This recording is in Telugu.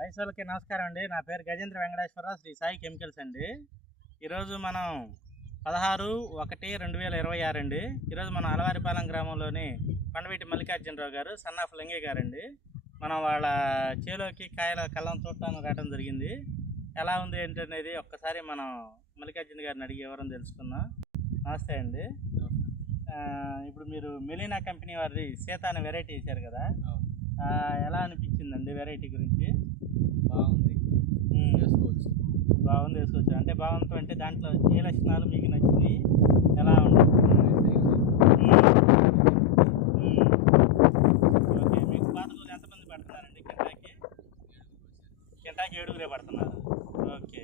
రైస్ వాళ్ళకి నమస్కారం అండి. నా పేరు గజేంద్ర వెంకటేశ్వరరావు, శ్రీ సాయి కెమికల్స్ అండి. ఈరోజు మనం 16/1/2026 అండి. ఈరోజు మనం అలవారిపాలెం గ్రామంలోని కొండవీటి మల్లికార్జునరావు గారు, సన్నాఫ్ లింగే గారండి. మనం వాళ్ళ చేలోకి కాయల కళ్ళం చూడటానికి రావడం జరిగింది. ఎలా ఉంది ఏంటనేది ఒక్కసారి మనం మల్లికార్జున గారిని అడిగి వివరం తెలుసుకుందాం. నమస్తే అండి. ఇప్పుడు మీరు మెలీనా కంపెనీ వారి సీత అనే వెరైటీ ఇచ్చారు కదా, ఎలా అనిపించిందండి వెరైటీ గురించి? బాగుంది, వేసుకోవచ్చు. బాగుంది, వేసుకోవచ్చు. అంటే బాగుంది అంటే దాంట్లో ఏ లక్షణాలు మీకు నచ్చినాయి, ఎలా ఉంది? ఓకే, మీకు పాతకూరు ఎంతమంది పడుతున్నారండి? కింటాకి 7గురే పడుతున్నారు. ఓకే,